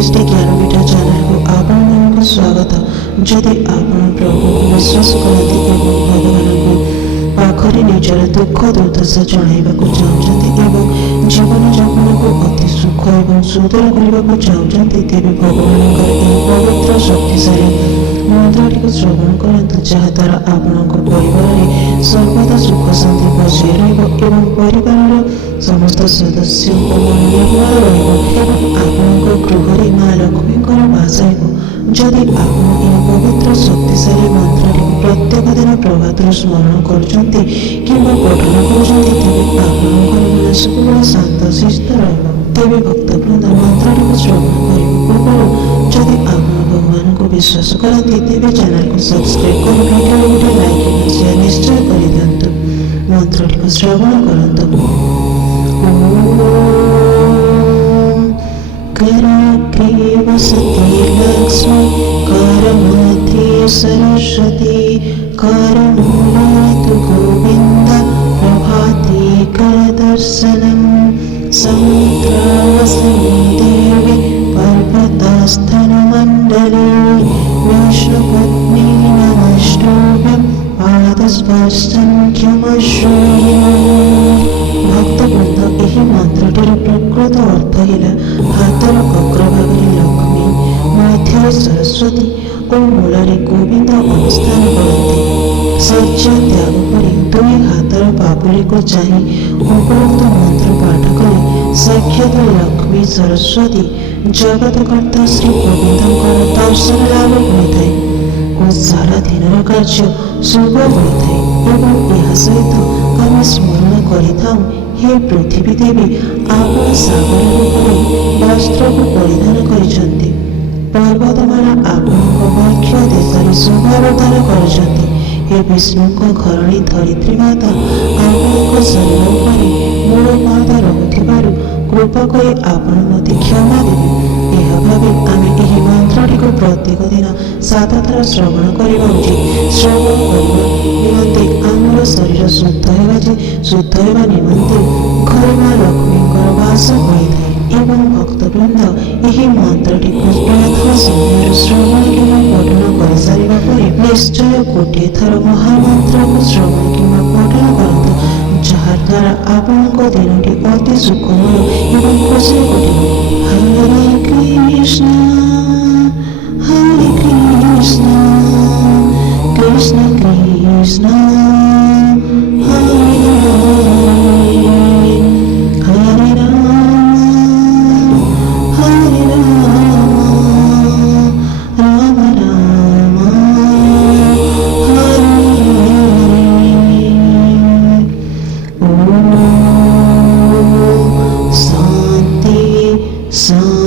HD Jnanpith ଚ୍ୟାନେଲକୁ ଆପଣମାନଙ୍କୁ ସ୍ୱାଗତ। ଯଦି ଆପଣ ପ୍ରଭୁଙ୍କୁ ବିଶ୍ୱାସ କରନ୍ତି ଏବଂ ଭଗବାନଙ୍କୁ ପାଖରେ ନିଜର ଦୁଃଖ ଦୁର୍ଦ୍ଦଶା ଜଣାଇବାକୁ ଚାହୁଁଛନ୍ତି ଏବଂ ଜୀବନଯାପନକୁ ଅତି ସୁଖ ଏବଂ ସୁଦୂର କରିବାକୁ ଚାହୁଁଛନ୍ତି, ତେବେ ଭଗବାନଙ୍କର ଏହି ପବିତ୍ର ଶକ୍ତିଶାଳୀ ମନ୍ତ୍ରଟିକୁ ଶ୍ରବଣ କରନ୍ତୁ, ଯାହାଦ୍ୱାରା ଆପଣଙ୍କ ପରିବାରରେ ସର୍ବଦା ସୁଖ ଶାନ୍ତି ବଜାୟ ରହିବ ଏବଂ ପରିବାରର ସମସ୍ତ ସଦସ୍ୟଙ୍କ ମନ ନିର୍ମଳ ରହିବ ଏବଂ ଆପଣଙ୍କ ଗୃହରେ ମା ଲକ୍ଷ୍ମୀଙ୍କର ବାସ ହେବ। ଯଦି ଆପଣ ଏହି ପବିତ୍ର ଶକ୍ତିଶାଳୀ ମନ୍ତ୍ରଟିକୁ ପ୍ରତ୍ୟେକ ଦିନ ପ୍ରଭାତରୁ ସ୍ମରଣ କରୁଛନ୍ତି କିମ୍ବା ପଠନ କରୁଛନ୍ତି, ତେବେ ଆପଣଙ୍କର ମନ ସବୁବେଳେ ଶାନ୍ତ ଶିଷ୍ଟ ରହିବ। ତେବେ ଭକ୍ତବୃନ୍ଦ, ମନ୍ତ୍ରଟିକୁ ଶ୍ରବଣ କରିବା ପୂର୍ବରୁ ଯଦି ଆପଣ ଭଗବାନଙ୍କୁ ବିଶ୍ୱାସ କରନ୍ତି, ତେବେ ଚ୍ୟାନେଲକୁ ସବସ୍କ୍ରାଇବ୍ କରି ଭିଡ଼ିଓରେ ଗୋଟେ ଲାଇକ୍ ଏବଂ ସେୟାର ନିଶ୍ଚୟ କରିଦିଅନ୍ତୁ। ମନ୍ତ୍ରଟିକୁ ଶ୍ରବଣ କରନ୍ତୁ। करग्रीव सती लक्ष्मी करमध्ये सरस्वती करमूले गोविन्द प्रभाते करदर्शनम् समुद्रावसने देवी पर्वतस्थनमण्डले विष्णुपत्नी नमस्तुभ्यं पादस्पर्शनख्यमश्रूयम्। भक्तवृन्द, ଏହି ମନ୍ତ୍ରଟିର ପ୍ରକୃତ ଅର୍ଥ ହେଲା ହାତର ଅଗ୍ରଭାଗରେ ଲକ୍ଷ୍ମୀ, ମଧ୍ୟରେ ସରସ୍ୱତୀ ଓ ମୂଳରେ ଗୋବିନ୍ଦ ଅବସ୍ଥାନ କରନ୍ତି। ଶଯ୍ୟା ତ୍ୟାଗ କରି ଦୁଇ ହାତର ପାପୁଲିକୁ ଚାହିଁ ଉପରୋକ୍ତ ମନ୍ତ୍ର ପାଠ କଲେ ସାକ୍ଷାତ ଲକ୍ଷ୍ମୀ ସରସ୍ୱତୀ ଜଗତକର୍ତ୍ତା ଶ୍ରୀ ଗୋବିନ୍ଦଙ୍କର ଦର୍ଶନ ଲାଭ ହୋଇଥାଏ ଓ ସାରା ଦିନର କାର୍ଯ୍ୟ ଶୁଭ ହୋଇଥାଏ। ଏବଂ ଏହା ସହିତ ଆମେ ସ୍ମରଣ କରିଥାଉ, ହେ ପୃଥିବୀ ଦେବୀ, ଆପଣ ସାଗର ରୂପରେ ବସ୍ତ୍ରକୁ ପରିଧାନ କରିଛନ୍ତି, ପର୍ବତମାଳା ଆପଣଙ୍କ ବକ୍ଷ ଦେଶରେ ଶୋଭାବର୍ଦ୍ଧନ କରୁଛନ୍ତି। ହେ ବିଷ୍ଣୁଙ୍କ ଘରଣୀ ଧରିତ୍ରୀ ମାତା, ଆପଣଙ୍କ ଶରୀର ଉପରେ ମୂଳ ପାଦ ରହୁଥିବାରୁ କୃପା କରି ଆପଣ ମୋତେ କ୍ଷମା ଦେବେ। ଏହା ଭାବି ଆମେ ଏହି ମନ୍ତ୍ରଟିକୁ ପ୍ରତ୍ୟେକ ଦିନ 7 ଥର ଶ୍ରବଣ କରିବା ଉଚିତ। ଶ୍ରବଣ କରିବା ନିମନ୍ତେ ଆମର ଶରୀର ଶୁଦ୍ଧ ହେବା ନିମନ୍ତେ ଘରେ ମା ଲକ୍ଷ୍ମୀଙ୍କର ବାସ ହୋଇଥାଏ। ଏବଂ ଭକ୍ତବୃନ୍ଦ, ଏହି ମନ୍ତ୍ରଟିକୁ ପ୍ରାତଃ ସମୟରେ ଶ୍ରବଣ କିମ୍ବା ପଠନ କରିସାରିବା ପରେ ନିଶ୍ଚୟ ଗୋଟିଏ ଥର ମହାମନ୍ତ୍ରକୁ ଶ୍ରବଣ କିମ୍ବା ପଠନ କରନ୍ତୁ, ଯାହାଦ୍ୱାରା ଆପଣଙ୍କ ଦିନଟି ଅତି ସୁଖମୟ ଏବଂ ଖୁସିରେ କଟିବ। ହରେ କୃଷ୍ଣ କୃଷ୍ଣ କୃଷ୍ଣ ହରେ ହରେ ରାମ ରାମ ରାମ ହରେ हरे। शांति शांति।